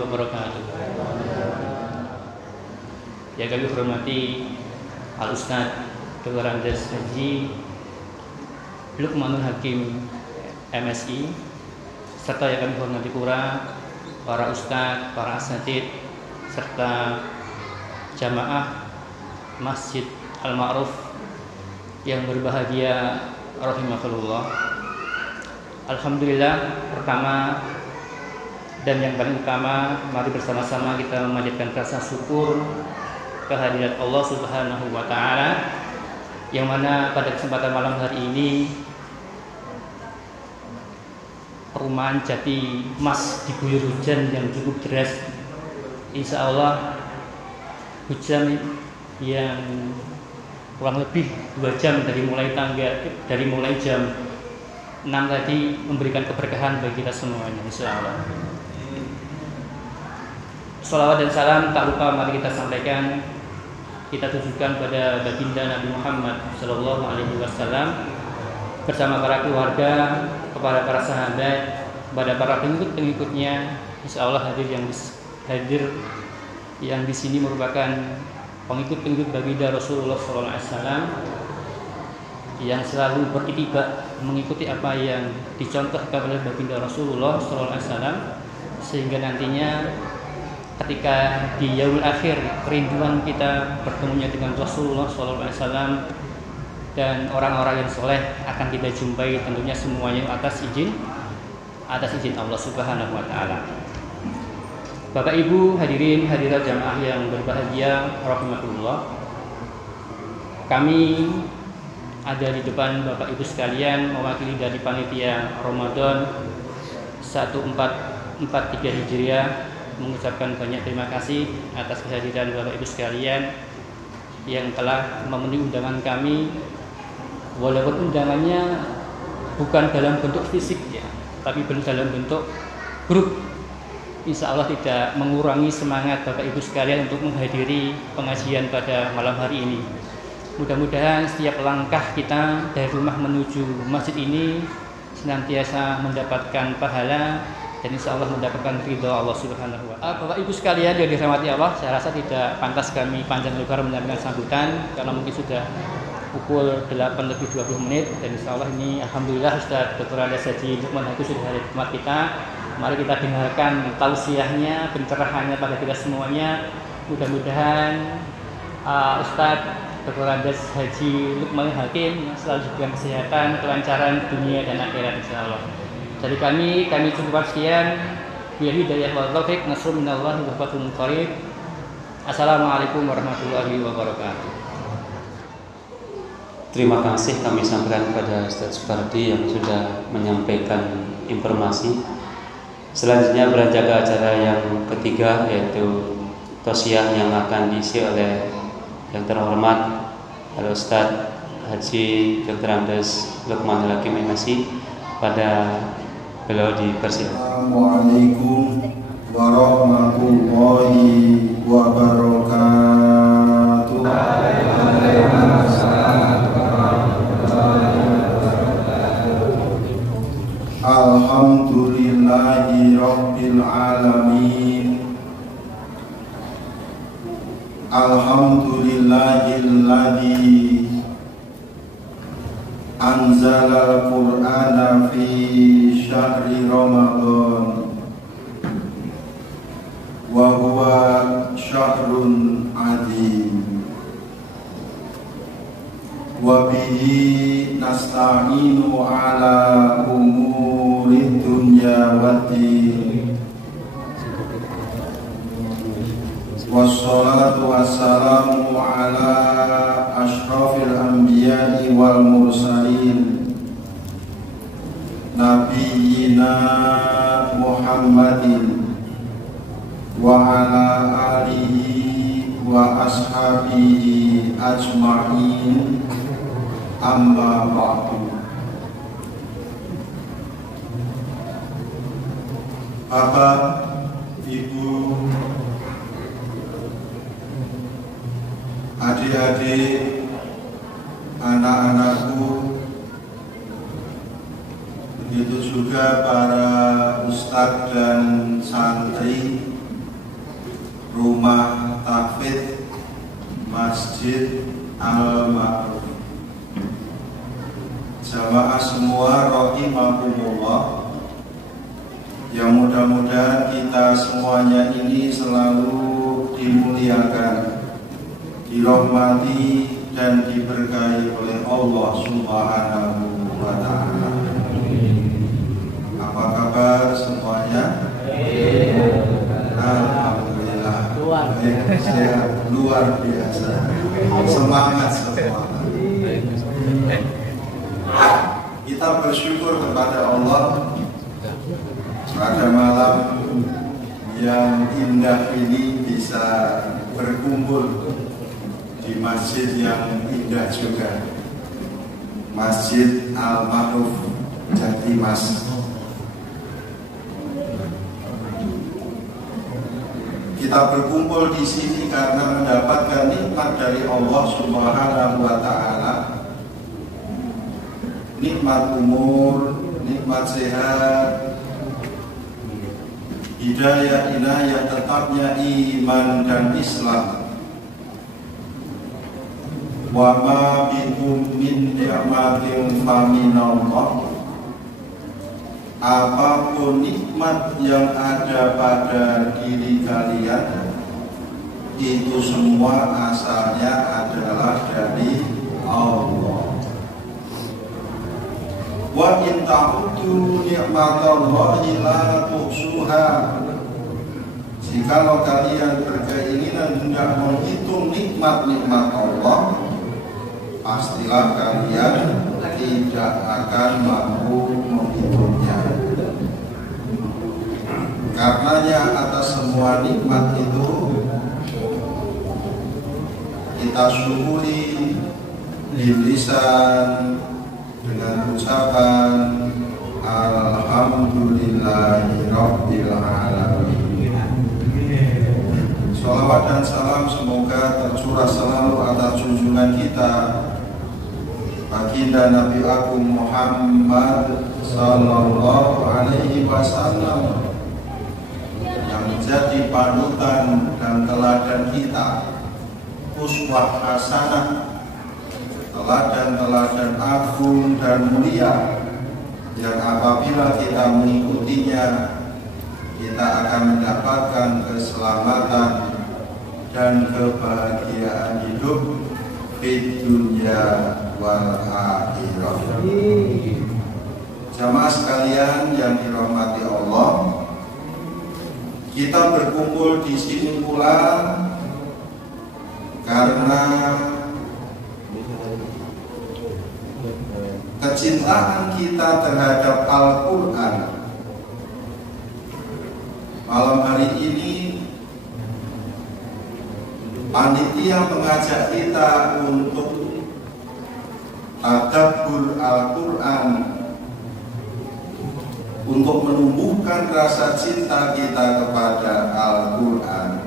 wabarakatuh. Yang kami hormati Al-Ustaz Dr. Andes Haji Luqmanul Hakim MSI, serta yang kami hormati pula para ustadz, para asatidz, serta jamaah Masjid Al-Ma'ruf yang berbahagia rahimahullah. Alhamdulillah, pertama dan yang paling utama, mari bersama-sama kita memanjatkan rasa syukur kehadirat Allah Subhanahu wa taala, yang mana pada kesempatan malam hari ini perumahan Jati Mas diguyur hujan yang cukup deras. Insya Allah hujan yang kurang lebih 2 jam dari mulai jam 6 tadi memberikan keberkahan bagi kita semuanya, insya Allah. Salawat dan salam tak lupa mari kita sampaikan, kita tujukan pada baginda Nabi Muhammad Sallallahu Alaihi Wasallam bersama para keluarga, kepada para sahabat, kepada para pengikut-pengikutnya. Insya Allah hadir yang di sini merupakan pengikut-pengikut baginda Rasulullah Sallallahu Alaihi Wasallam yang selalu beritiba mengikuti apa yang dicontohkan oleh baginda Rasulullah Sallallahu Alaihi Wasallam, sehingga nantinya ketika di yaumul akhir kerinduan kita bertemunya dengan Rasulullah SAW dan orang-orang yang soleh akan kita jumpai, tentunya semuanya atas izin Allah Subhanahu wa taala. Bapak Ibu hadirin hadirat jamaah yang berbahagia rahimakumullah. Kami ada di depan Bapak Ibu sekalian mewakili dari panitia Ramadan 1443 Hijriah mengucapkan banyak terima kasih atas kehadiran Bapak Ibu sekalian yang telah memenuhi undangan kami, walaupun undangannya bukan dalam bentuk fisik ya, tapi dalam bentuk grup. Insya Allah tidak mengurangi semangat Bapak Ibu sekalian untuk menghadiri pengajian pada malam hari ini. Mudah-mudahan setiap langkah kita dari rumah menuju masjid ini senantiasa mendapatkan pahala dan insya Allah mendapatkan ridha Allah Subhanahu wa ta'ala. Bapak Ibu sekalian yang dirahmati Allah, saya rasa tidak pantas kami panjang lebar menyampaikan sambutan karena mungkin sudah pukul 8:20 dan insya Allah ini alhamdulillah Ustaz Dr. Andes Haji Luqman Hakim sudah hadir di tempat kita. Mari kita dengarkan tausiahnya, pencerahannya pada kita semuanya. Mudah-mudahan Ustaz Dr. Andes Haji Luqman Hakim selalu diberikan kesehatan, kelancaran dunia dan akhirat insya Allah. Dari kami cukupkan sekian. Billahi hidayah wal taufiq, nasrun minallahi wa fathun qarib. Assalamualaikum warahmatullahi wabarakatuh. Terima kasih kami sampaikan kepada Ustaz Supardi yang sudah menyampaikan informasi. Selanjutnya beranjak ke acara yang ketiga, yaitu tausiah yang akan diisi oleh yang terhormat Al-Ustaz Haji Dr. Andes Luqman Hakim MSI. Pada beliau dipersilakan. Assalamualaikum warahmatullahi wabarakatuh. Alhamdulillahi rabbil alamin. Alhamdulillahilladzi anzalal Qur'ana fi syahri Ramadan wa huwa syahrun adzim wa bihi nasta'inu ala umuri dunya waddin wassalatu wassalamu ala ashrafil anbiya'i wal mursalin nabiyyina Muhammadin wa ala alihi wa ashabihi ajma'in, amma ba'du. Bapak, Ibu, adik-adik, anak-anakku, begitu juga para ustadz dan santri Rumah Tahfidz Masjid Al-Ma'ruf. Jamaah semua rahimakumullah, yang mudah-mudahan kita semuanya ini selalu dimuliakan, dirahmati dan diberkahi oleh Allah Subhanahu wa ta'ala. Apa kabar semuanya? Alhamdulillah, baik, sehat, luar biasa, semangat semua. Kita bersyukur kepada Allah pada malam yang indah ini bisa berkumpul di masjid yang indah juga, Masjid Al-Ma'ruf Jatimas. Kita berkumpul di sini karena mendapatkan nikmat dari Allah Subhanahu wa ta'ala, nikmat umur, nikmat sehat, hidayah, inayah, tetapnya iman dan Islam. Wa ma bikum min ni'matin faminallah. Apapun nikmat yang ada pada diri kalian, itu semua asalnya adalah dari Allah. Wa in ta'uddu ni'matallahi la tuhsuha. Jikalau kalian berkeinginan hendak menghitung nikmat-nikmat Allah, pastilah kalian tidak akan mampu menghitungnya. Karenanya atas semua nikmat itu kita syukuri lisan dengan ucapan Alhamdulillahirabbil alamin. Shalawat dan salam semoga tercurah selalu atas junjungan kita baginda Nabi Agung Muhammad sallallahu alaihi wasallam, yang menjadi panutan dan teladan kita, uswah hasanah, teladan-teladan agung dan mulia, yang apabila kita mengikutinya, kita akan mendapatkan keselamatan dan kebahagiaan hidup di dunia wal akhirah. Jamaah sekalian yang dirahmati Allah, kita berkumpul di sini pula karena kecintaan kita terhadap Al-Quran. Malam hari ini panitia mengajak kita untuk tadabbur Al-Quran, untuk menumbuhkan rasa cinta kita kepada Al-Quran.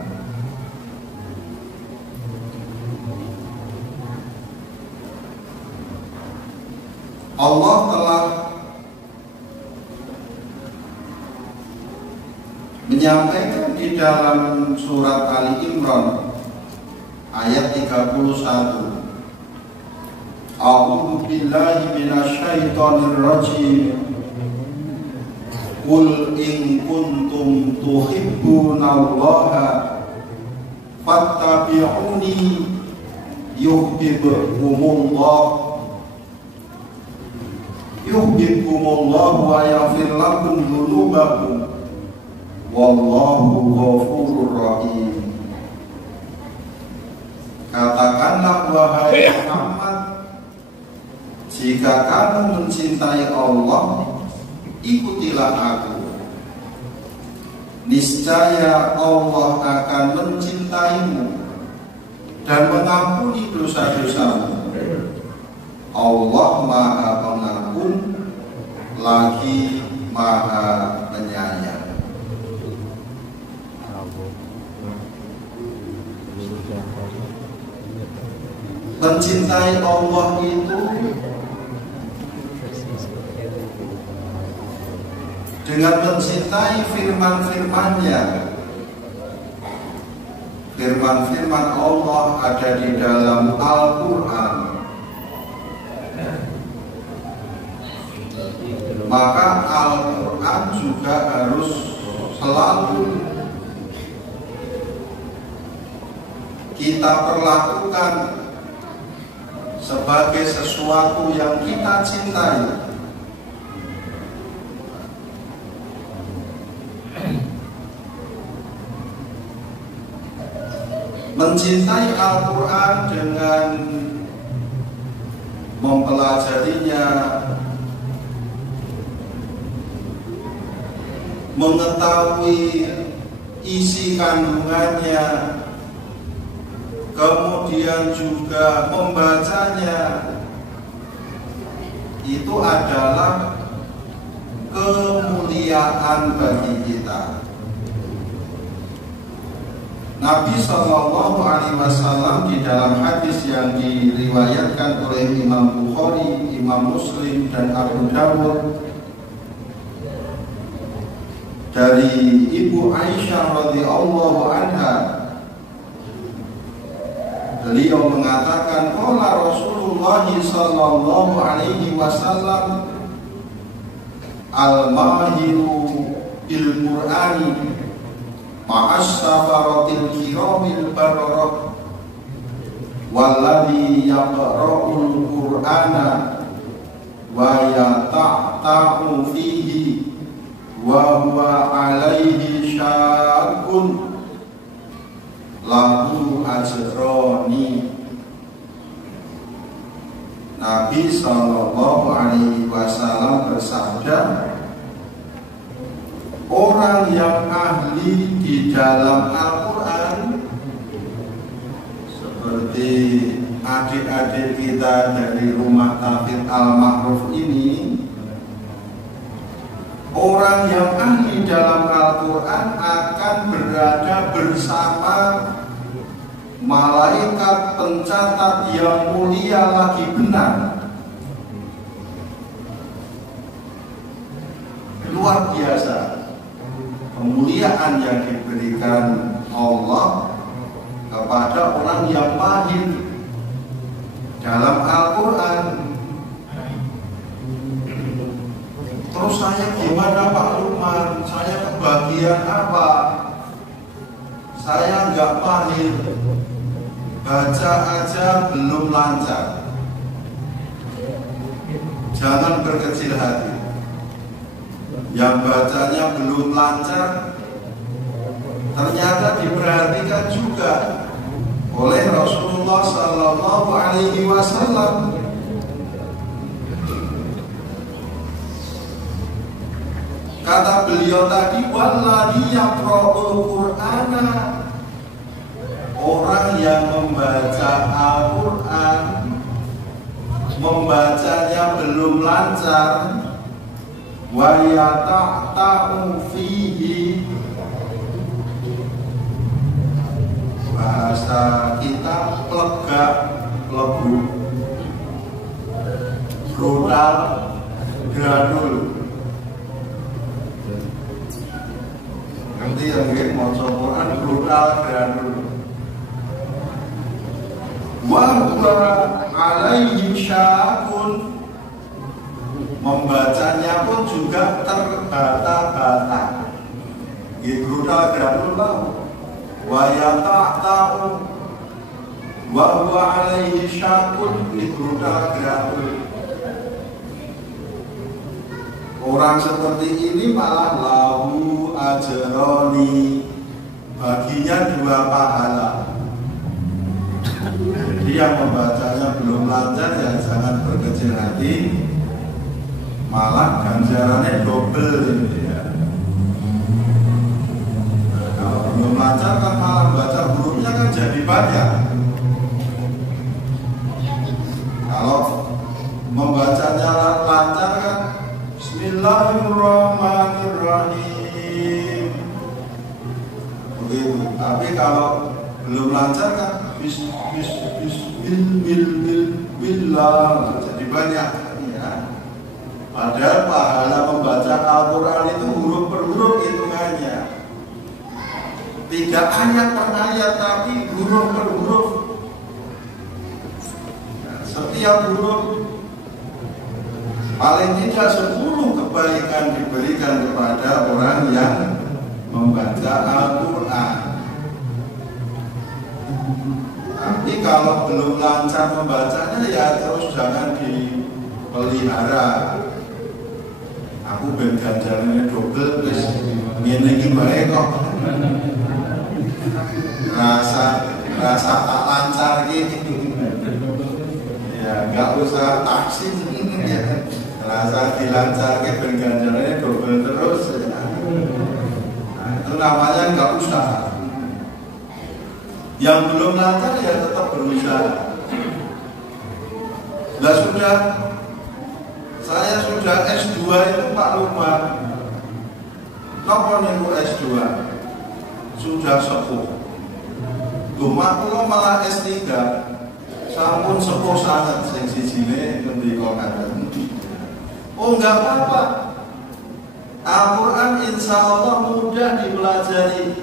Allah telah menyampaikan di dalam surat Ali Imran ayat 31, A'udzu billahi minasyaitonir rajim. Qul in kuntum tuhibbunallaha fattabi'uni yuhibbukumullah wa yaghfir lakum dzunubakum wallahu ghafurur rahim. Katakanlah wahai Muhammad, jika kamu mencintai Allah, ikutilah aku. Niscaya Allah akan mencintaimu dan mengampuni dosa-dosamu. Allah Maha Pengampun lagi Maha Penyayang. Mencintai Allah itu dengan mencintai firman-firman-Nya, firman-firman Allah ada di dalam Al-Quran, maka Al-Quran juga harus selalu kita perlakukan sebagai sesuatu yang kita cintai. Mencintai Al-Quran dengan mempelajarinya, mengetahui isi kandungannya, kemudian juga membacanya, itu adalah kemuliaan bagi kita. Nabi SAW di dalam hadis yang diriwayatkan oleh Imam Bukhari, Imam Muslim, dan Abu Dawud dari Ibu Aisyah radhiyallahu anha, beliau mengatakan, qala Rasulullah sallallahu alaihi wasallam, al-mahiru bil Qur'ani ma'as safaratil kiramil bararah walladhi yaqra'ul Qur'ana wa yata'ta'u fihi wa huwa alaihi syakun lahu ajroni. Nabi sallallahu alaihi wasallam bersabda, orang yang ahli di dalam Al-Quran, seperti adik-adik kita dari rumah Tafsir Al-Ma'ruf ini, orang yang ahli dalam Al-Quran akan berada bersama malaikat pencatat yang mulia lagi benar. Luar biasa kemuliaan yang diberikan Allah kepada orang yang mahir dalam Al-Quran. Terus saya gimana Pak Lukman? Saya kebagian apa? Saya nggak mahir, baca aja belum lancar. Jangan berkecil hati. Yang bacanya belum lancar ternyata diperhatikan juga oleh Rasulullah Sallallahu Alaihi Wasallam. Kata beliau tadi, walladhi yaqra'ul Qur'ana, orang yang membaca Al-Quran, membacanya belum lancar, wa yata'ta'u fihi, bahasa kita plegak, plebu, brutal, gradul. Nanti yang ingin maca Quran brutal, gradul. Wa huwa alaihi syakun, membacanya pun juga terbata-bata. Brutal, gradul tahu. Wa yata'ta'u wa huwa alaihi syakun, brutal, gradul. Orang seperti ini malah lahu ajroni, baginya 2 pahala. Jadi yang membacanya belum lancar ya jangan berkecil hati, malah ganjarannya double ya. Kalau belum lancar kan malah baca hurufnya kan jadi banyak. Kalau membacanya lancar kan Bismillahirrahmanirrahim begitu. Tapi kalau belum lancar kan Bismillah jadi banyak ya. Padahal pahala membaca Al-Quran itu huruf per huruf hitungannya. tidak ayat per ayat tapi huruf per huruf. Setiap huruf paling tidak 10 kebaikan diberikan kepada orang yang membaca Al-Quran. Tapi kalau belum lancar membacanya ya terus jangan dipelihara. Aku ben ganjarannya double wis ngene iki bae kok. Rasa tak lancar iki. Ya enggak usah taksin ya. Rasa dilancarke ben ganjarannya double terus. Nah, itu namanya enggak usah. Yang belum lancar ya tetap berusaha. Saya sudah S2 itu Pak Lukman. Napa niku S2? Sudah sepuh. Duma kula malah S3. Sampun sepuh sangat sing sijine ngendika ngaten. Oh enggak apa-apa. Al-Quran insya Allah mudah dipelajari.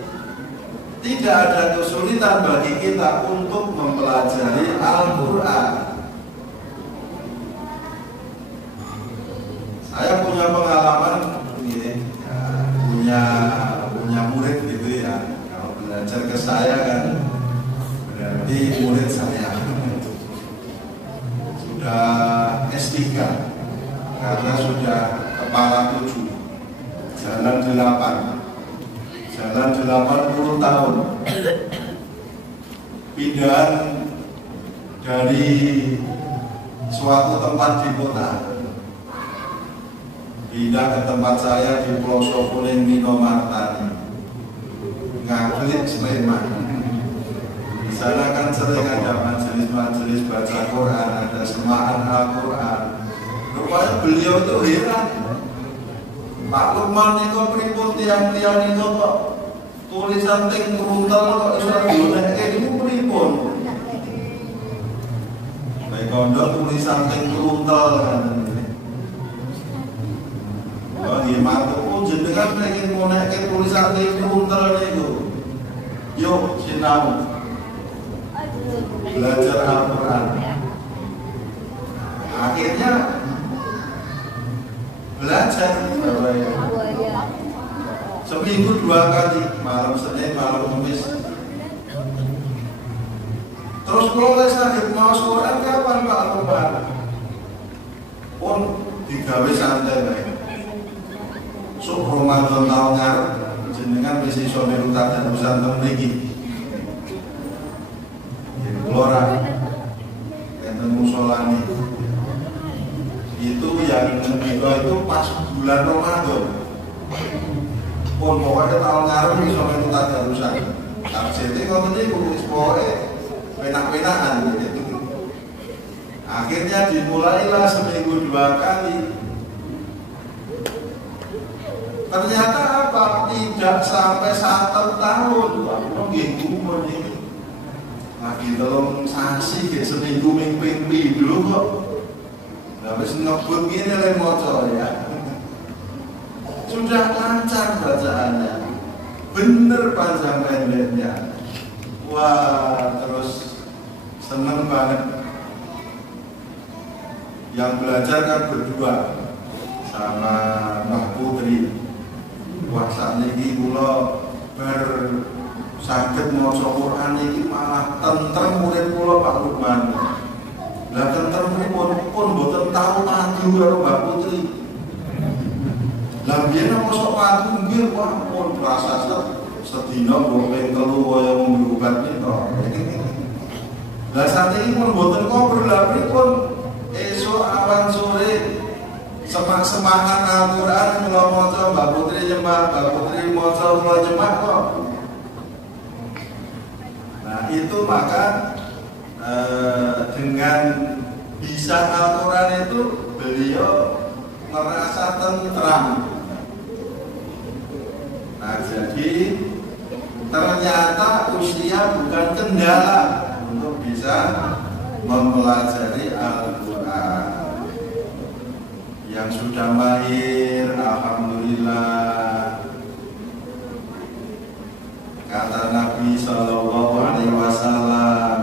Tidak ada kesulitan bagi kita untuk mempelajari Al-Quran. Saya punya pengalaman ini, ya, punya murid gitu ya. Kalau belajar ke saya kan berarti murid saya sudah S3 karena sudah kepala 7, jalan 80 tahun. Pindahan dari suatu tempat di kota pindah ke tempat saya di Pelosok Kuning Minomartani, Ngaglik, Sleman. Di sana kan sering ada majelis-majelis baca Quran, ada semaan Al-Quran. Rupanya beliau itu heran. Pak Lukman itu pripun tiang-tiang itu kok tulisan ting keruntel kok iso diolehke niku pripun? Baik kondok tulisan ting keruntel kan. Oh iya mantuk jenengan pengen ngonekke tulisan ting keruntel niku. Yuk sinau. Belajar Al-Quran. Akhirnya belajar seminggu 2 kali, malam Senin, malam Kamis. Terus kalau saya mau Quran kapan Pak Lukman? Pun digawe santai bae. Sok Ramadan tahun ngarep jenengan wis iso melu tadarusan teng mriki. Lora enten musolani. Itu yang kedua itu pas bulan Ramadan. Pun pokoknya tahun ngarep iso melu tadarusan. Tarjete ngoten niku wis pokoke penak-penakan gitu. Akhirnya dimulailah seminggu 2 kali. Ternyata apa? Tidak sampai 1 tahun. Wah, nggih gumun iki. Lagi telung sasi ge seminggu ping 7 kok. Lah wis ngebut ngene le maca ya. Sudah lancar bacaannya. Bener panjang pendeknya. Wah, terus seneng banget. Yang belajar kan berdua sama Mbak Putri. Wah, saat ini kula saged maca Quran iki malah tentrem murid kula Pak Lukman. Lah tentrem pun mboten tau padu karo Mbak Putri. Lah biyen maca padu nggih wah pun rasa sedina kok ping 3 kaya ngombe nito. Lah saat ini pun mboten kober lah pripun esuk awan sore semangat Al-Quran kalau maca Mbak Putri nyemak, Mbak Putri maca kula nyemak kok. Nah itu maka dengan bisa Al-Quran itu beliau merasa tentram. Nah jadi ternyata usia bukan kendala untuk bisa mempelajari Al-Quran. Yang sudah mahir, alhamdulillah. Kata Nabi Sallallahu Alaihi Wasallam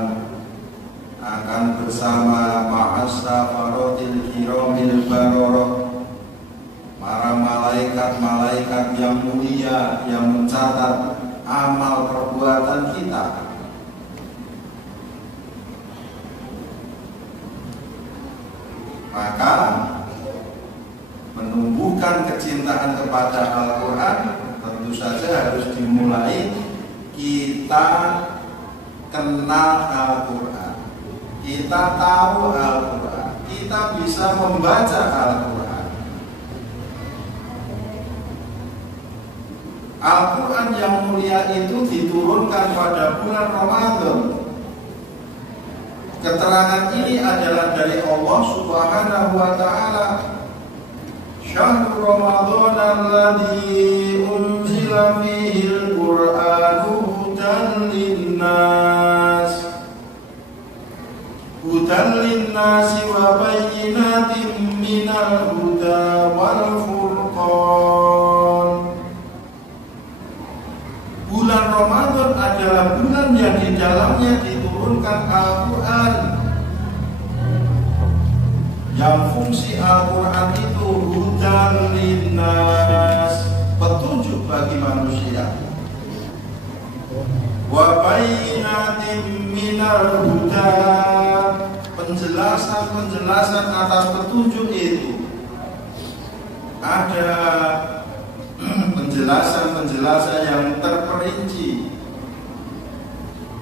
akan bersama ma'as-safaratil kiramil bararah, para malaikat-malaikat yang mulia yang mencatat amal perbuatan kita. Maka menumbuhkan kecintaan kepada Al-Quran tentu saja harus dimulai kita kenal Al-Quran, kita tahu Al-Quran, kita bisa membaca Al-Quran. Al-Quran yang mulia itu diturunkan pada bulan Ramadan. Keterangan ini adalah dari Allah Subhanahu wa Ta'ala. Syahrul Ramadan alladzi unzila fihil Qur'anu hudan linnas wa bayyinatin minal huda wal furqan. Bulan Ramadan adalah bulan yang di dalamnya diturunkan Al-Quran, yang fungsi Al-Quran itu hudan linnas, petunjuk bagi manusia, wa bayyinatin minal huda, penjelasan atas petunjuk itu. Ada penjelasan yang terperinci.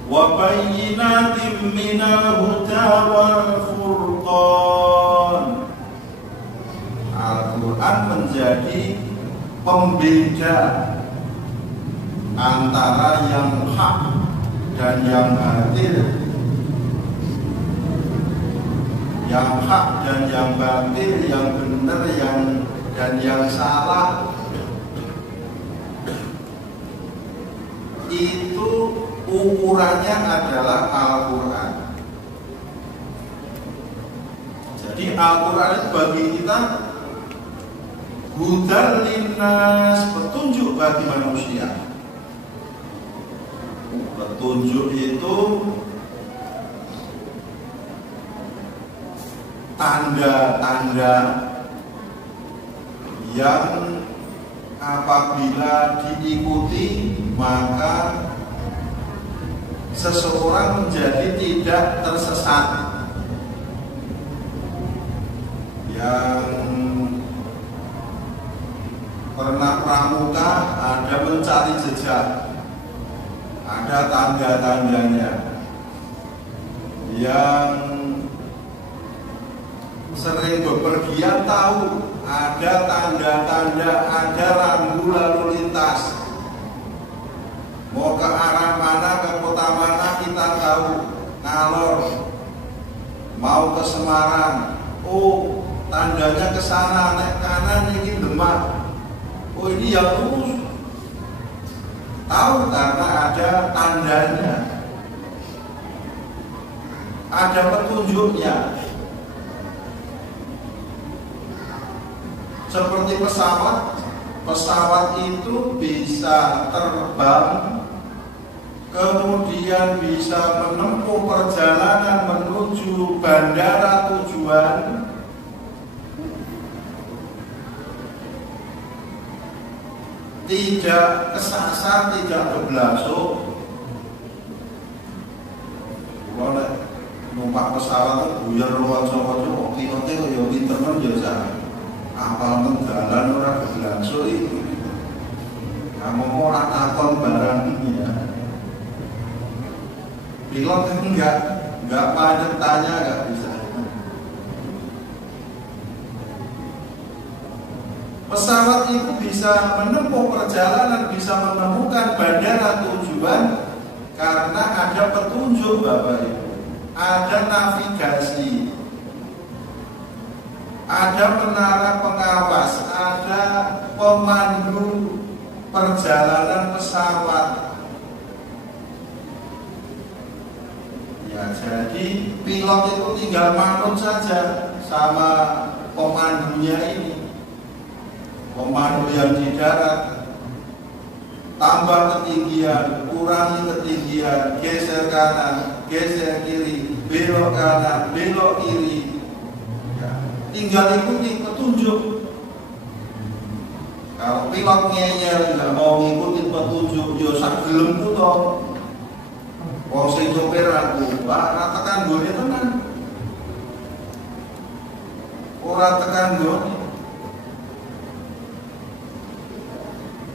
Wa bayyinatin minal huda wal furqan. Al-Quran menjadi pembeda antara yang hak dan yang batil, yang hak dan yang batil, yang benar dan yang salah. Itu ukurannya adalah Al-Quran. Jadi Al-Quran itu bagi kita hudan linnas, petunjuk bagi manusia. Petunjuk itu tanda-tanda yang apabila diikuti maka seseorang menjadi tidak tersesat. Yang pernah pramuka ada mencari jejak, ada tanda-tandanya. Yang sering bepergian tahu ada tanda-tanda, ada rambu lalu lintas. Mau ke arah mana, ke kota mana kita tahu. Ngalor, mau ke Semarang, oh tandanya ke sana, naik kanan ini Demak. Oh ini yang lurus. Tahu karena ada tandanya, ada petunjuknya. Seperti pesawat itu bisa terbang, kemudian bisa menempuh perjalanan menuju bandara tujuan. Tidak kesasar, tidak keblasok. Kalau numpak pesawat itu buyar rojo-rojo, oke-oke ya pinter men biasa. Apal menggalan orang berlangsung itu. Kamu mau takon barang ini ya. Pilot kan enggak padat tanya, enggak bisa. Pesawat itu bisa menempuh perjalanan, bisa menemukan bandara tujuan karena ada petunjuk Bapak Ibu, ada navigasi. Ada menara pengawas, ada pemandu perjalanan pesawat. Ya, jadi pilot itu tinggal manut saja sama pemandunya ini. Pemandu yang di darat. tambah ketinggian, kurangi ketinggian, geser kanan, geser kiri, belok kanan, belok kiri. Ya, tinggal ikuti petunjuk. Kalau pilot ngeyel nggak mau ngikutin petunjuk, yo sak gelem ku to. Wong sing sopir aku, ora tekan gone tenan. Ora tekan gone.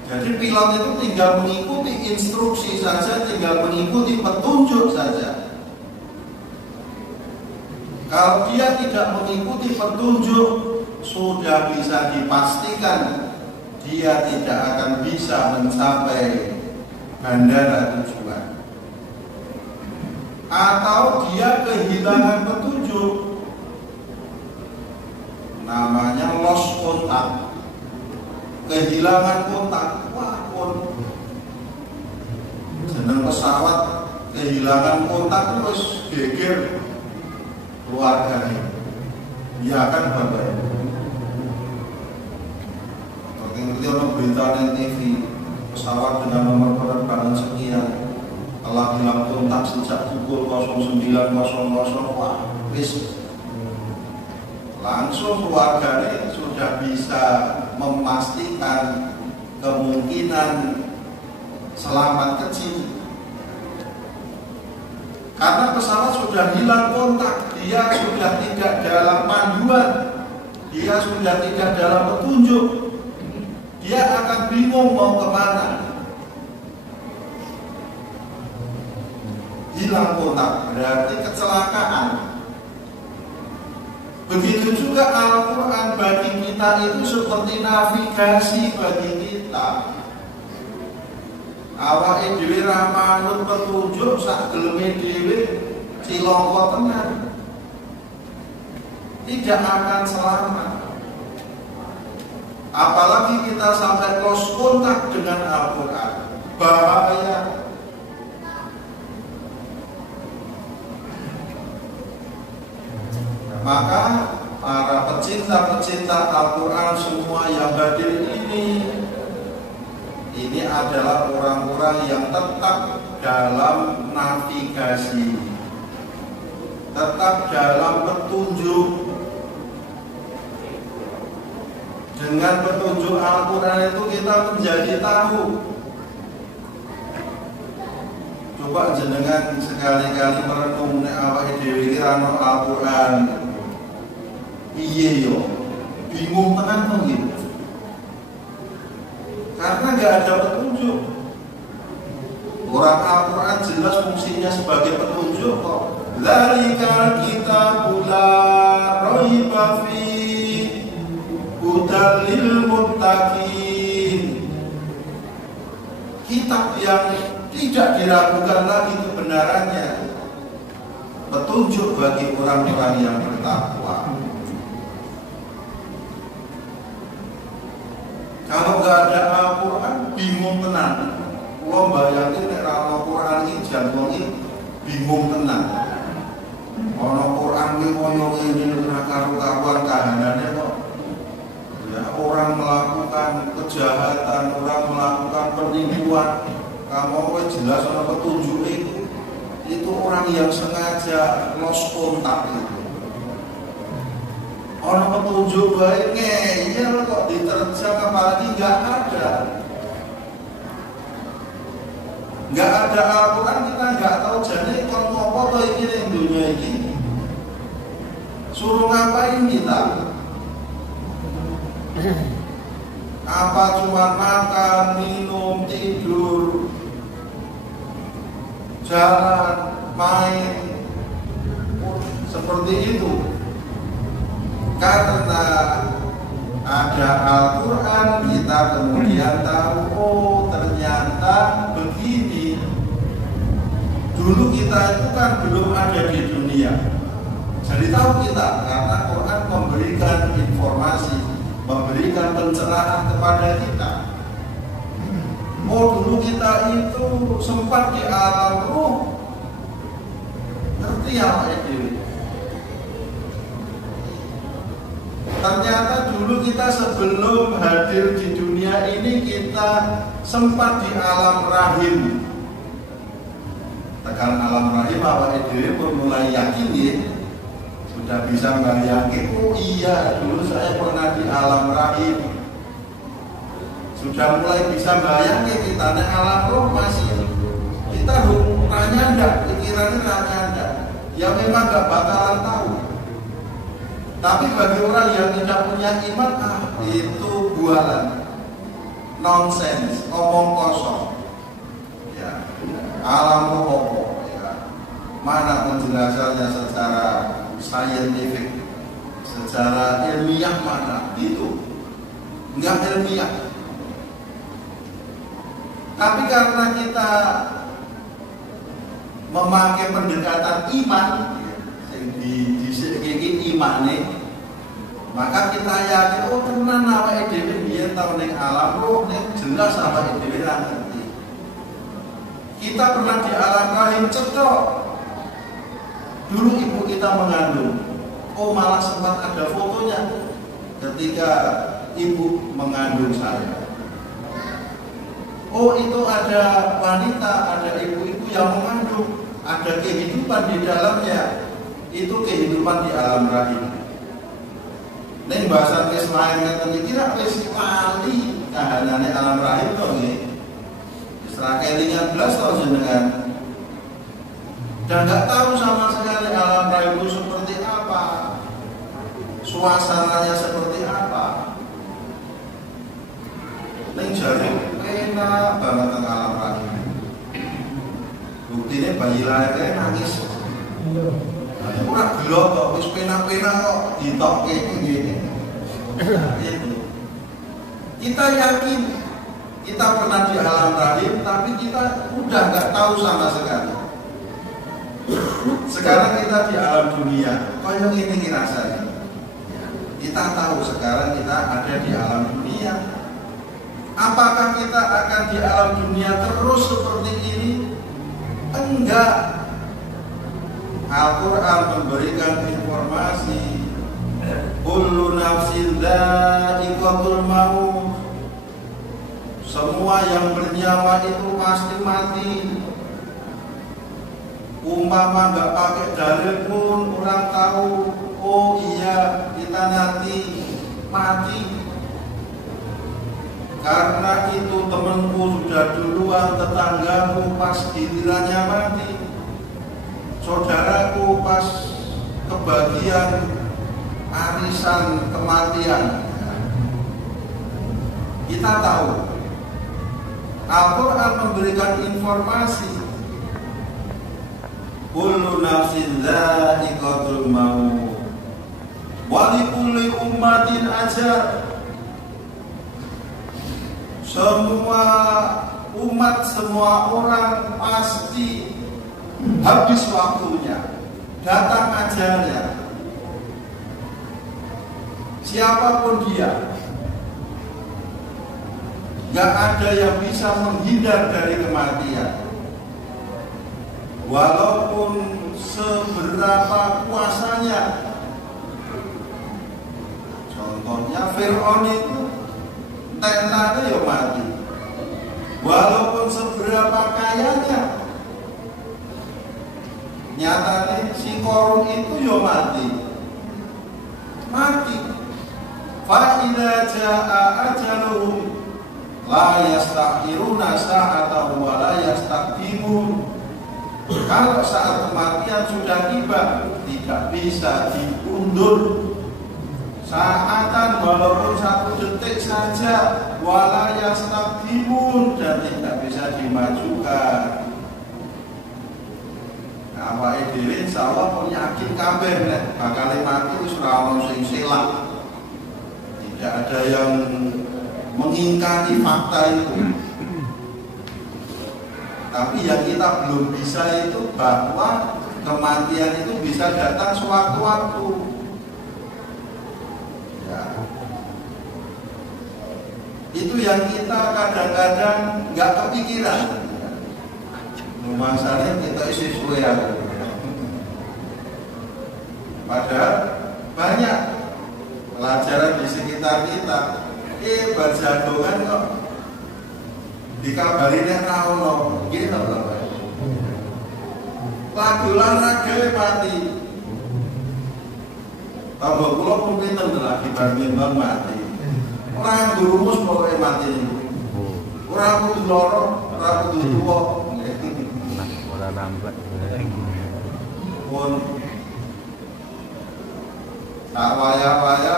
Jadi pilot itu tinggal mengikuti instruksi saja, tinggal mengikuti petunjuk saja. Kalau dia tidak mengikuti petunjuk, sudah bisa dipastikan dia tidak akan bisa mencapai bandara tujuan. Atau dia kehilangan petunjuk, namanya lost contact. Kehilangan kontak, wah jeneng pesawat kehilangan kontak terus geger keluarganya. Ya kan Bapak. Ngerti orang berita di TV, pesawat dengan nomor penerbangan sekian telah hilang kontak sejak pukul 09.00. Wah, wis langsung keluarganya sudah bisa memastikan kemungkinan selamat kecil. Karena pesawat sudah hilang kontak, dia sudah tidak dalam panduan, dia sudah tidak dalam petunjuk, dia akan bingung mau kemana. Hilang kontak berarti kecelakaan. Begitu juga Al-Quran bagi kita itu seperti navigasi bagi kita. Awake dhewe ra manut petunjuk sak geleme dhewe cilaka tenan. Tidak akan selamat. Apalagi kita sampai lost kontak dengan Al-Quran. Bahaya. Maka para pecinta-pecinta Al-Quran semua yang hadir ini adalah orang-orang yang tetap dalam navigasi, tetap dalam petunjuk. Dengan petunjuk Al-Quran itu kita menjadi tahu. Coba jenengan sekali-kali merenung nek awake dhewe iki ana Al-Quran. Iya yo, bingung tenan to nggih. Karena nggak ada petunjuk. Orang Al-Quran jelas fungsinya sebagai petunjuk kok. Dzalikal kitabul la raiba fi hudal lil muttaqin. Kitab yang tidak diragukan lagi kebenarannya, petunjuk bagi orang-orang yang bertakwa. Kalau nggak ada Al-Quran, bingung tenan. Kalau bayangin nek Al-Quran ini jantung ini bingung tenan. Ono Quran ini koyo ngene ora karu-karuan kahanane kok. Ya, orang melakukan kejahatan, orang melakukan penipuan, kamu jelas ono petunjuk itu orang yang sengaja lost kontak itu. Orang petunjuk baik ngeyel kok diterjang apalagi nggak ada. Nggak ada Al-Quran kita nggak tahu jadi kalau ngopo toh ini yang dunia ini. Suruh ngapain kita? Apa cuma makan, minum, tidur, jalan, main, seperti itu. Karena ada Al-Quran kita kemudian tahu, oh ternyata begini. Dulu kita itu kan belum ada di dunia, jadi tahu kita karena Quran memberikan informasi, memberikan pencerahan kepada kita. Oh dulu kita itu sempat di alam ruh, ngerti apa itu? Ternyata dulu kita sebelum hadir di dunia dunia ini kita sempat di alam rahim. Tekan alam rahim awake dhewe pun mulai yakin ya. Sudah bisa bayangin, oh iya dulu saya pernah di alam rahim. Sudah mulai bisa bayangin kita di alam roh masih. Kita nanya enggak, pikirannya nanya enggak. Ya memang enggak bakalan tahu. Tapi bagi orang yang tidak punya iman, itu bualan, nonsens, omong kosong. Ya, alam roh, ya. Mana penjelasannya secara saintifik, secara ilmiah mana? Itu enggak ilmiah. Tapi karena kita memakai pendekatan iman, di iman nih, maka kita yakin oh tenan awake dhewe biyen tau ning alam roh ning jelas awake dhewe ra ngerti. Kita pernah di alam rahim cocok. Dulu ibu kita mengandung. Oh malah sempat ada fotonya ketika ibu mengandung saya. Oh itu ada wanita, ada ibu-ibu yang mengandung, ada kehidupan di dalamnya. Itu kehidupan di alam rahim. Neng bahasa Islam ngeten iki ra wis kali kahanane alam rahim to nggih. Wis ra kelingan blas to jenengan. Dan enggak tahu sama sekali alam rahim itu seperti apa. Suasananya seperti apa. Neng jare enak banget teng alam rahim. Buktine bayi lahir nangis. Ora gelo kok wis pena-pena kok ditokke ngene. Kita yakin kita pernah di alam rahim tapi kita udah nggak tahu sama sekali. Sekarang kita di alam dunia, kayak ini rasanya. Kita tahu sekarang kita ada di alam dunia. Apakah kita akan di alam dunia terus seperti ini? Enggak. Al-Quran memberikan informasi kullu nafsin dha'iqatul maut. Semua yang bernyawa itu pasti mati. Umpama nggak pakai dalil pun orang tahu, oh iya kita nanti mati. Karena itu temanku sudah duluan, tetanggamu pas gilirannya mati. Saudaraku pas kebagian arisan kematian. Kita tahu Al-Quran memberikan informasi kullu nafsin dha'iqatul maut wa likulli ummatin ajal. Semua umat, semua orang pasti habis waktunya, datang ajalnya. Siapapun dia, gak ada yang bisa menghindar dari kematian. Walaupun seberapa kuasanya. Contohnya Fir'aun itu tentara ya mati. Walaupun seberapa kayanya, nyatanya si Korun itu ya mati. Fa idza jaa ajaluhum la yastakhiruna sa'atan wa la yastaqdimun. Kalau saat kematian sudah tiba, tidak bisa diundur. Sa'atan walaupun 1 detik saja, wa la yastaqdimun, dan tidak bisa dimajukan. Awake dhewe insyaallah pun yakin kabeh nek bakal mati wis ora ono sing silap. Tidak ada yang mengingkari fakta itu. Tapi yang kita belum bisa itu bahwa kematian itu bisa datang sewaktu-waktu. Ya. Itu yang kita kadang-kadang nggak kepikiran. Masalahnya kita isi suwe. Padahal banyak pelajaran di sekitar kita. Baca jagongan kok dikabari nek ra ono gitu lho. Lagu olahraga mati. Tambah kula pinten lagi badminton mati. Ora ngurumus pokoke mati. Ora kudu loro, ora kudu tuwa. Ora nambah. Pun tak waya-waya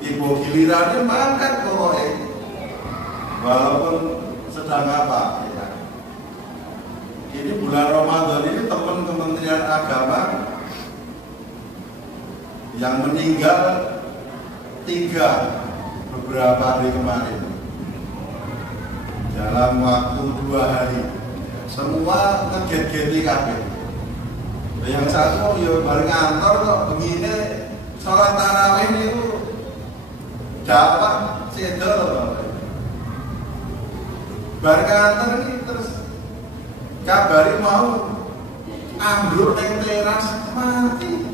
ibu gilirannya makan kowe walaupun sedang apa ya. Ini bulan Ramadan ini teman Kementerian Agama yang meninggal 3 beberapa hari kemarin dalam waktu 2 hari semua ngeget-geti kabeh. Yang satu ya bareng kantor kok begini sholat tarawih itu dapat sedel bareng kantor ini terus kabari mau ambruk neng teras mati.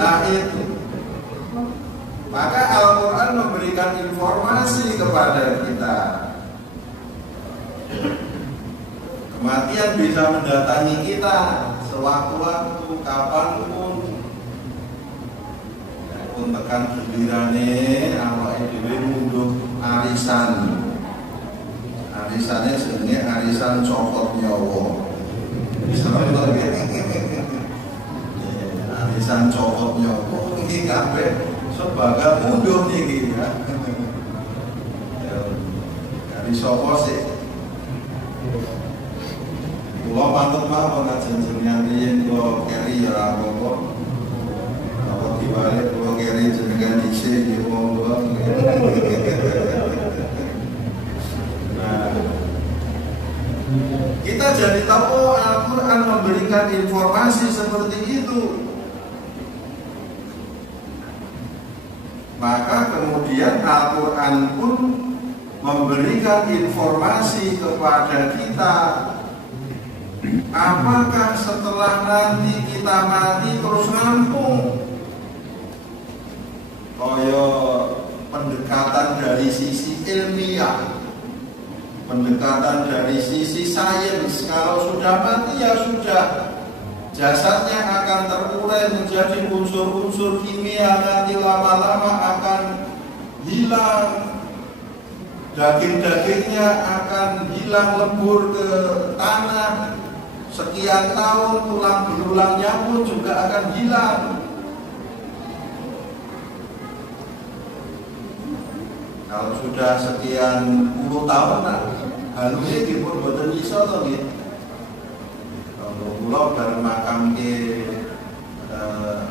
Nah itu maka Al-Quran memberikan informasi kepada kita. Kematian bisa mendatangi kita sewaktu-waktu, kapanpun. Pun tekan gilirane awake dhewe munduh arisan. Arisannya sebenarnya arisan cokot nyawa. Arisan cokot nyawa. Ini kabeh sebagai munduh niki ya. Dari sapa sih? Kula pantun mawon jenengan riyen kula keri ya apa-apa. Apa diwalik kula keri jenengan dhisik nggih monggo. Nah, kita jadi tahu Al-Quran memberikan informasi seperti itu. Maka kemudian Al-Quran pun memberikan informasi kepada kita. Apakah setelah nanti kita mati terus rampung? Kaya pendekatan dari sisi ilmiah, pendekatan dari sisi sains, kalau sudah mati ya sudah, jasadnya akan terurai menjadi unsur-unsur kimia, nanti lama-lama akan hilang, daging-dagingnya akan hilang lebur ke tanah. Sekian tahun tulang belulangnya pun juga akan hilang. Kalau sudah sekian puluh tahun, nah, halusnya dipun boten iso to nggih. Kalau kula bareng makam ke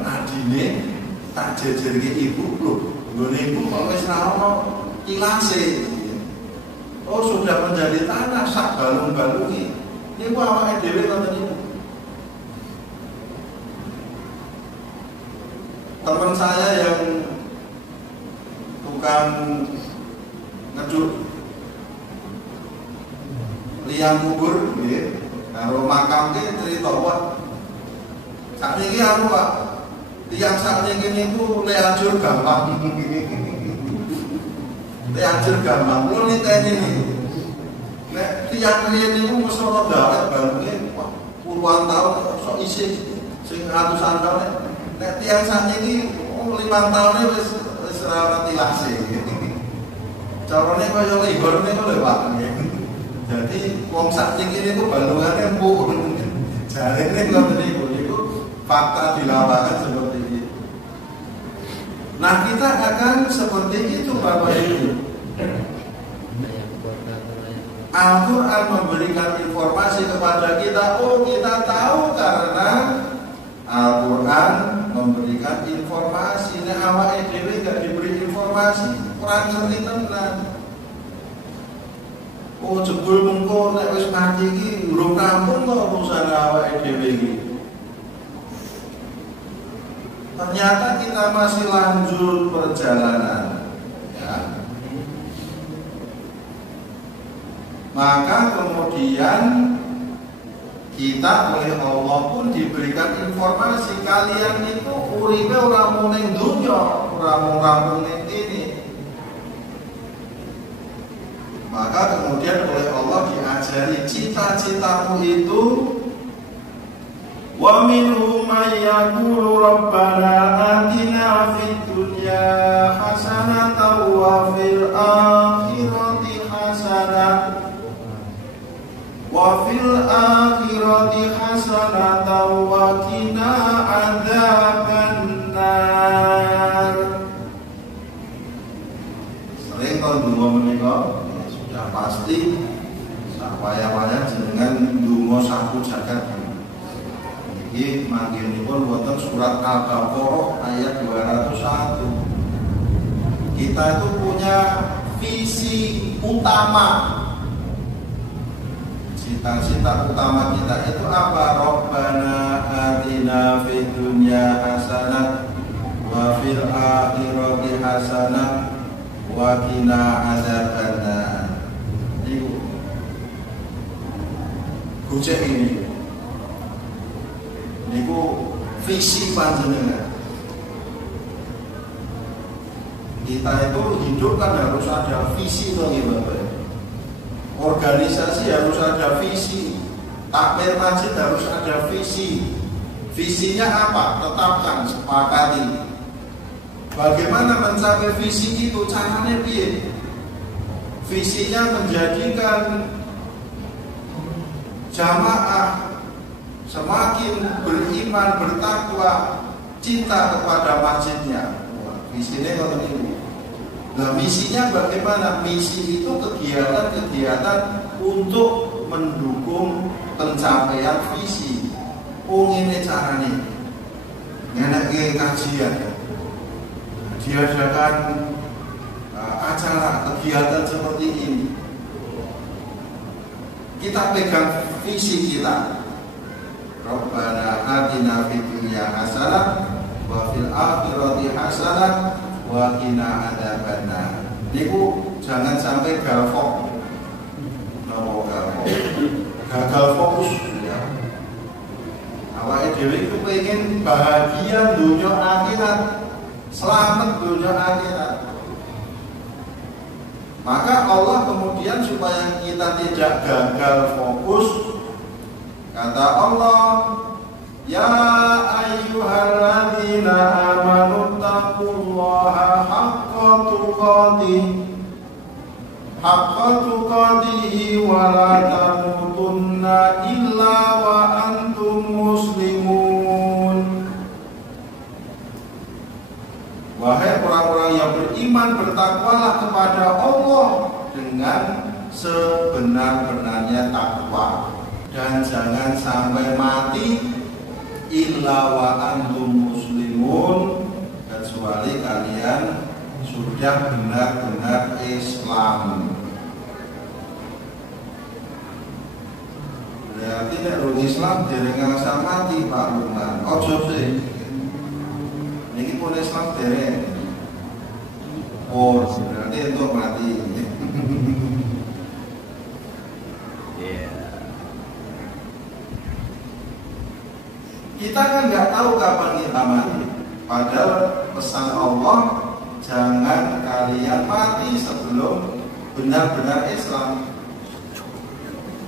adine tak jejerke ibu lho, nggone ibu kok wis ra ono ilase. Oh, sudah menjadi tanah sak balung-balungi. Ini ku awake dhewe ngoten niku. Teman saya yang tukang ngeduk liang kubur nggih, karo makam ki crita wae. Sakniki aku Pak, tiyang sakniki niku lek ajur gampang. Lek ajur gampang, kula niteni niku. Nek tiyang riyen niku mesti ana dawet balunge puluhan tahun sok isih sing ratusan tahun. Nek tiyang sakniki 5 tahun wis ora ngerti lase. Carane kaya libur niku lho Pak. Jadi wong sakniki niku balungane empuk. Jarene ngoten niku fakta di lapangan seperti itu. Nah, kita akan seperti itu Bapak Ibu. Al-Quran memberikan informasi kepada kita. Oh, kita tahu karena Al-Quran memberikan informasi. Nek awake dhewe gak diberi informasi, kurang ngerti tenan. Oh, jebul mengko nek wis mati iki urung rampung kok urusan awake dhewe iki. Ternyata kita masih lanjut perjalanan. Ya. Maka kemudian kita oleh Allah pun diberikan informasi, kalian itu uripe ora mung ning donya, ora mung rampung ning kene. Maka kemudian oleh Allah diajari cita-citamu itu. Wa minhum may yaqulu rabbana atina fid dunya hasanatan wa fil akhirati hasanatan wa fil akhirati hasanatan wa qina adzabannar. Sering kalau donga menika sudah pasti sapaya-paya jenengan donga saku jagat. Ini manggenipun wonten surat Al-Baqarah ayat 201. Kita itu punya visi utama. Cita-cita utama kita itu apa? Rabbana atina fid dunya hasanah wa fil akhirati hasanah wa qina adzabannar. Niku gojek ini. Niku visi panjenengan. Kita itu hidup kan harus ada visi dong ya Bapak. Organisasi harus ada visi. Takmir masjid harus ada visi. Visinya apa? Tetapkan, sepakati. Bagaimana mencapai visi itu? Caranya piye? Visinya menjadikan jamaah semakin beriman, bertakwa, cinta kepada masjidnya. Visinya kalau ini. Nah, misinya bagaimana? Misi itu kegiatan-kegiatan untuk mendukung pencapaian visi. Oh, ini caranya. Ngeneke kajian, diadakan acara kegiatan seperti ini. Kita pegang visi kita. Rabbana atina fid dunya hasanah wa fil akhirati hasanah wa qina adzabannar. Niku jangan sampai galfok. Napa galfok? Gagal fokus ya. Awake dhewe iku pengen bahagia dunia akhirat, selamat dunia akhirat. Maka Allah kemudian supaya kita tidak gagal fokus, kata Allah, ya ayyuhalladzina amanu taqullaha haqqa tuqatih wa la tamutunna illa wa antum muslimun. Wahai orang-orang yang beriman, bertakwalah kepada Allah dengan sebenar-benarnya takwa. Dan jangan sampai mati illa wa antum muslimun, kecuali kalian sudah benar-benar Islam. Berarti nek rung Islam dereng ngrasa mati Pak Lukman. Ojo sih. Niki pun Islam dereng. Oh, berarti itu mati. Kita kan nggak tahu kapan kita mati. Padahal pesan Allah, jangan kalian mati sebelum benar-benar Islam.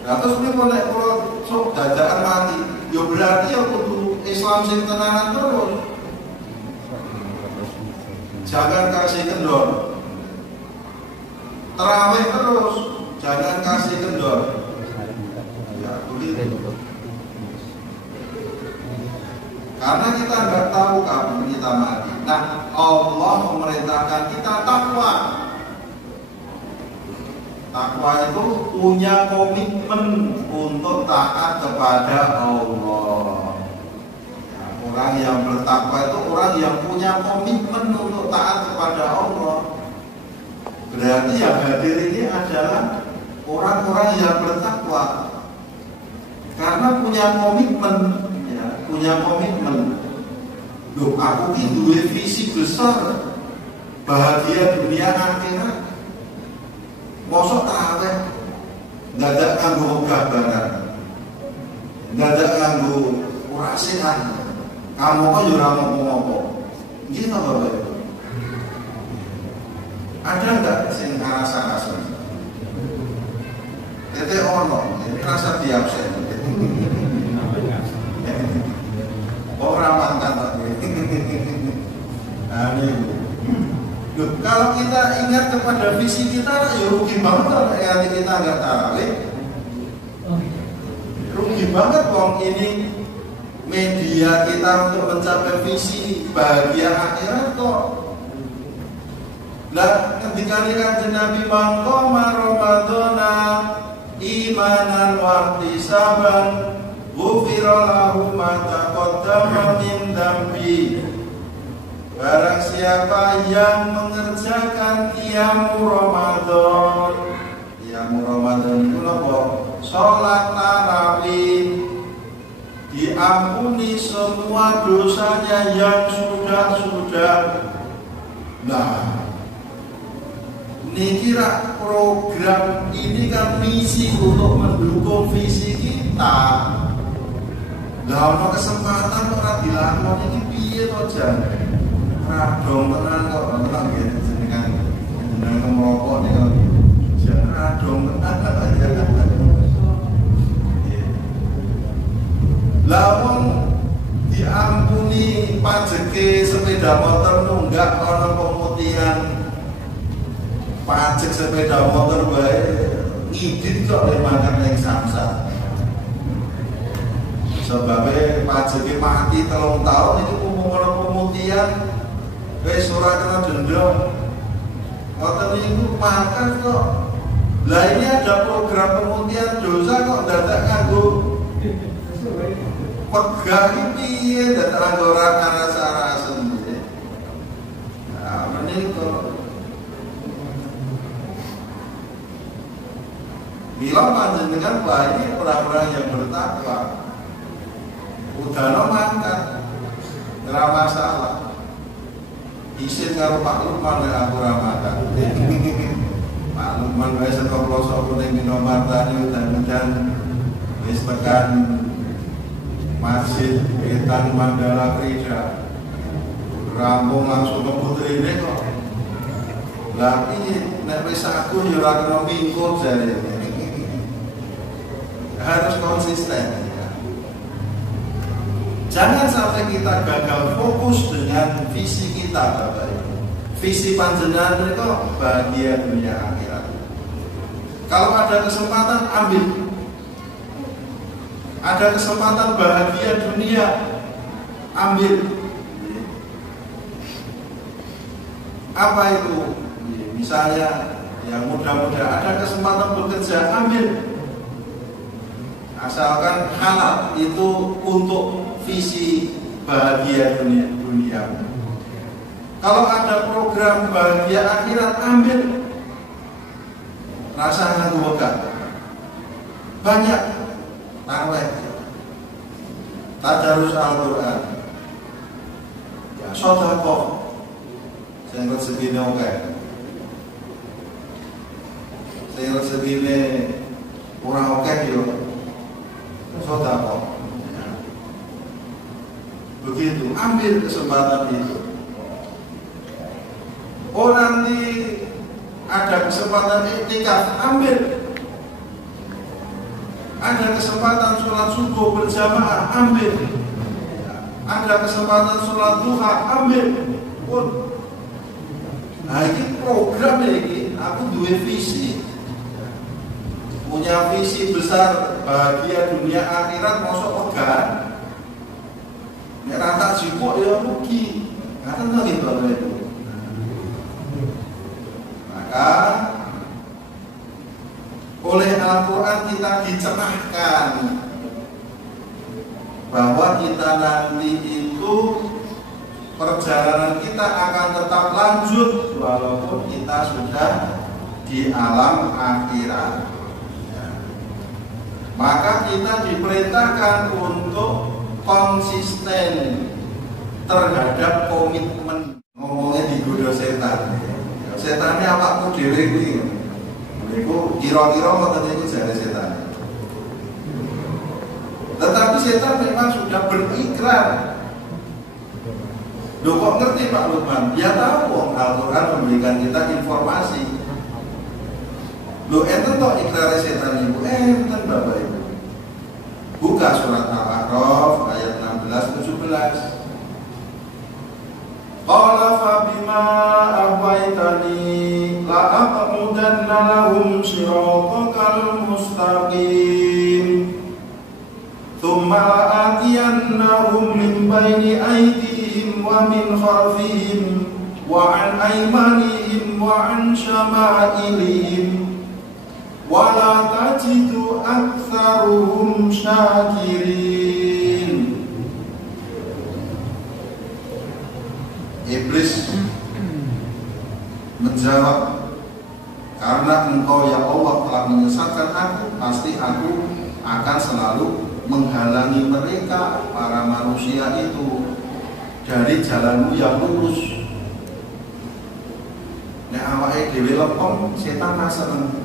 Nah, terus ini kalau sok dadakan mati, ya berarti ya kudu Islam sing tenanan terus. Jangan kasih kendor. Terawih terus, jangan kasih kendor. Ya, begitu. Karena kita nggak tahu kapan kita mati. Nah, Allah memerintahkan kita takwa. Takwa itu punya komitmen untuk taat kepada Allah. Ya, orang yang bertakwa itu orang yang punya komitmen untuk taat kepada Allah. Berarti yang hadir ini adalah orang-orang yang bertakwa. Karena punya komitmen. Punya komitmen. Loh, aku ini duwe visi besar, bahagia dunia akhirat. Mosok tarawih dadak nganggo gabaran, dadak nganggo urasian. Kamu kok yo ora ngomong-ngomong. Gitu Bapak Ibu. Ada enggak sing rasa-rasa? Tete ono, rasa diabsen. Orang mantan tadi. Loh, kalau kita ingat kepada visi kita, ya rugi banget kalau nanti kita nggak tarawih. Rugi banget wong ini media kita untuk mencapai visi bahagia akhirat kok. Lah ketika Kanjeng Nabi mangkoma Ramadhana imanan wa ihtisaban ghufira lahu ma taqaddama min dambi. Barang siapa yang mengerjakan Qiyamu Ramadan, Qiyamu Ramadan itu apa? Sholat tarawih, diampuni semua dosanya yang sudah-sudah. Nah, ini kira program ini kan misi untuk mendukung visi kita. Nah, ono kesempatan ora dilakoni iki piye to jan? Radong tenan kok tenang gitu jenengan merokok niku. Jan radong tenan. Lah wong diampuni pajeke sepeda motor nunggak ana pemutihan pajak sepeda motor bae ngidit kok makan ning Samsat. Sebabnya pajake mati 3 tahun itu ngomong pemutihan wis ora kena denda. Ngoten niku makan kok. Lah ini ada program pemutihan dosa kok dadak nganggo pegah piye dadak nganggo ora rasa-rasa nggih. Nah, menika bilang panjenengan banyak orang-orang yang bertakwa. Udahlah mangkat, ora masalah. Isin karo Pak Lukman nek aku ora makan. Pak Lukman wae saka pelosok kuning Minomartani udan-udan wis tekan Masjid Wetan Mandala Krida. Rampung langsung ke putrine kok. Lah iki nek wis aku ya ora kena mingkur jare. Harus konsisten. Jangan sampai kita gagal fokus dengan visi kita, Bapak Ibu. Visi panjenengan itu bahagia dunia akhirat. Kalau ada kesempatan ambil. Ada kesempatan bahagia dunia ambil. Apa itu? Misalnya yang muda-muda ada kesempatan bekerja ambil. Asalkan halal itu untuk visi bahagia dunia. Kalau ada program bahagia akhirat ambil. Rasa nganggo wegah. Banyak tarawih. Tadarus Al-Qur'an. Ya sedekah. Sing rezekine akeh. Sing rezekine ora akeh yo sedekah. Begitu, ambil kesempatan itu. Oh nanti ada kesempatan iktikaf, ambil. Ada kesempatan sholat subuh berjamaah, ambil. Ada kesempatan sholat duha, ambil. Pun. Nah ini program ini, aku duwe visi. Punya visi besar bahagia dunia akhirat, masuk pegan. Nek rata jipuk ya rugi. Ngaten to nggih Bapak Ibu. Maka oleh Al-Qur'an kita dicerahkan bahwa kita nanti itu perjalanan kita akan tetap lanjut walaupun kita sudah di alam akhirat. Maka kita diperintahkan untuk konsisten terhadap komitmen. Ngomongnya digoda setan. Setannya awakmu dhewe kuwi. Iku kira-kira ngoten niku jare setan. Tetapi setan memang sudah berikrar. Loh kok ngerti Pak Lukman? Ya tahu, Al-Quran memberikan kita informasi. Loh enten toh ikrar setan ibu, enten Bapak Ibu. Buka surat Al-A'raf ayat 16-17. Qala fa bima aghwaytani la aqudanna lahum siratal mustaqim thumma la'atiyannahum min bayni aydihim wa min khalfihim wa an aymanihim wa an shama'ilihim wa la tajidu aktsaruhum syakirin. Iblis menjawab, karena engkau ya Allah telah menyesatkan aku, pasti aku akan selalu menghalangi mereka, para manusia itu, dari jalanmu yang lurus. Nek awake dhewe lepong, setan masem.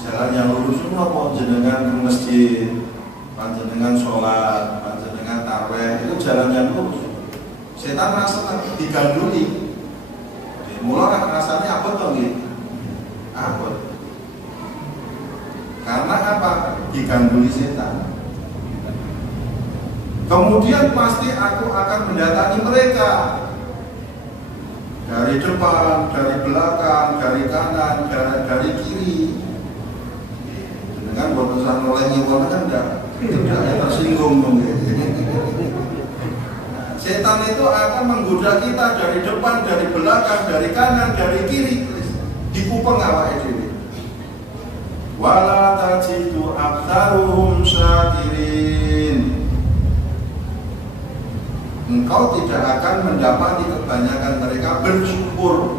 Jalan yang lurus itu apa? Jenengan ke masjid, panjenengan sholat, panjenengan tarweh, itu jalan yang lurus. Setan rasa diganduli. Mula rasanya apa toh gitu? Apa? Karena apa? Diganduli setan. Kemudian pasti aku akan mendatangi mereka dari depan, dari belakang, dari kanan, dari kiri. Dengan bosan oleh nyiwon kan tidak tersinggung dong. Setan itu akan menggoda kita dari depan, dari belakang, dari kanan, dari kiri, dikupeng awake dhewe. Wala tajidu aktsaruhum syakirin. Engkau tidak akan mendapati kebanyakan mereka bersyukur.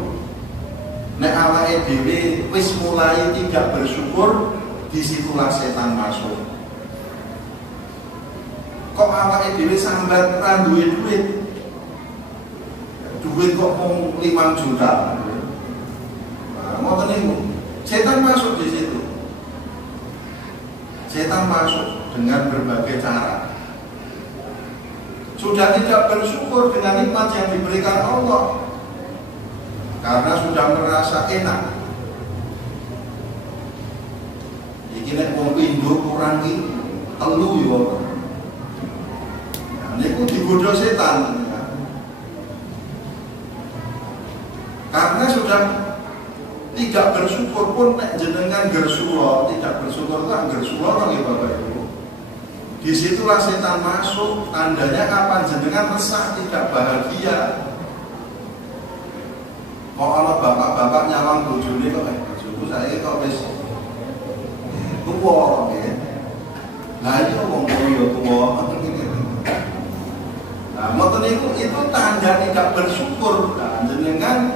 Nek awake dhewe wis mulai tidak bersyukur, disitulah setan masuk. Kok awake dhewe sambat ra duwe duit. Duit kok mau 5 juta. Nah, ngoten niku. Setan masuk di situ. Setan masuk dengan berbagai cara. Sudah tidak bersyukur dengan nikmat yang diberikan Allah. Karena sudah merasa enak. Iki nek wong pindho kurang iki telu yo. Niku digoda setan ya. Karena sudah tidak bersyukur pun nek jenengan gersula, tidak bersyukur tak gersula nggih Bapak Ibu. Disitulah setan masuk, tandanya kapan jenengan resah tidak bahagia. Kok ana bapak-bapak nyawang bojone kok bojoku saiki kok wis tuwa nggih. Lah iki wong yo tuwa. Nah, moten itu tanda tidak bersyukur. Nah, jenengan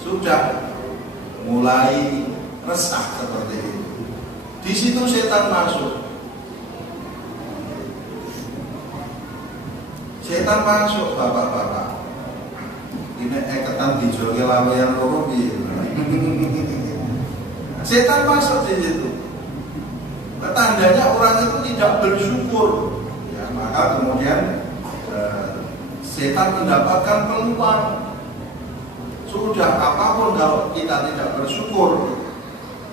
sudah mulai resah seperti itu. Di situ setan masuk. Setan masuk, bapak-bapak. Ini eketan dijoge laweyan loro piye. Setan masuk di situ. Tandanya orang itu tidak bersyukur. Ya, maka kemudian setan mendapatkan peluang. Sudah apapun kalau kita tidak bersyukur,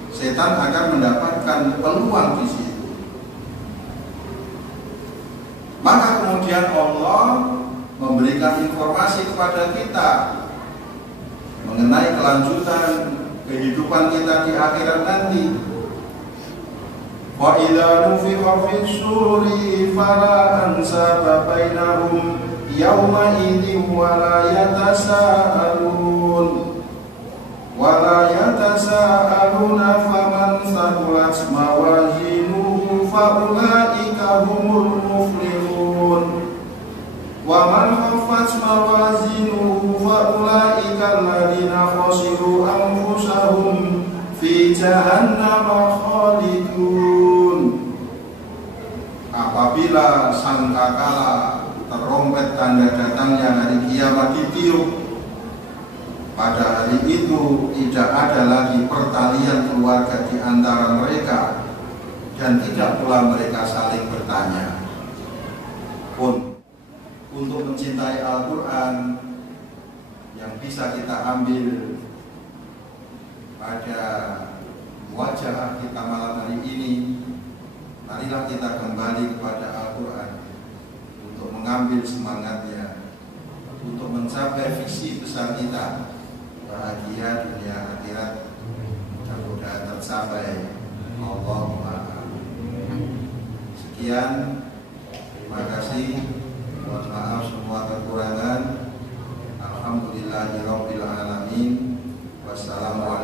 setan akan mendapatkan peluang di situ. Maka kemudian Allah memberikan informasi kepada kita mengenai kelanjutan kehidupan kita di akhirat nanti. Wa idza nufiqa fis suri fala ansaba bainahum yawma idzin wa la yatasaaluna faman thaqulat mawazinuhu fa ulaika humul muflihun wa man khaffat mawazinuhu fa ulaika alladziina khasiru anfusahum fi jahannam khalidun. Apabila sangkakala terompet tanda datangnya hari kiamat ditiup, pada hari itu tidak ada lagi pertalian keluarga di antara mereka dan tidak pula mereka saling bertanya pun. untuk mencintai Al-Quran yang bisa kita ambil pada wajah kita malam hari ini. Marilah kita kembali kepada Al-Quran untuk mengambil semangatnya, untuk mencapai visi besar kita, bahagia dunia akhirat, mudah-mudahan tercapai. Allahumma amin. Sekian, terima kasih. Mohon maaf semua kekurangan. Alhamdulillahirabbil alamin. Wassalamualaikum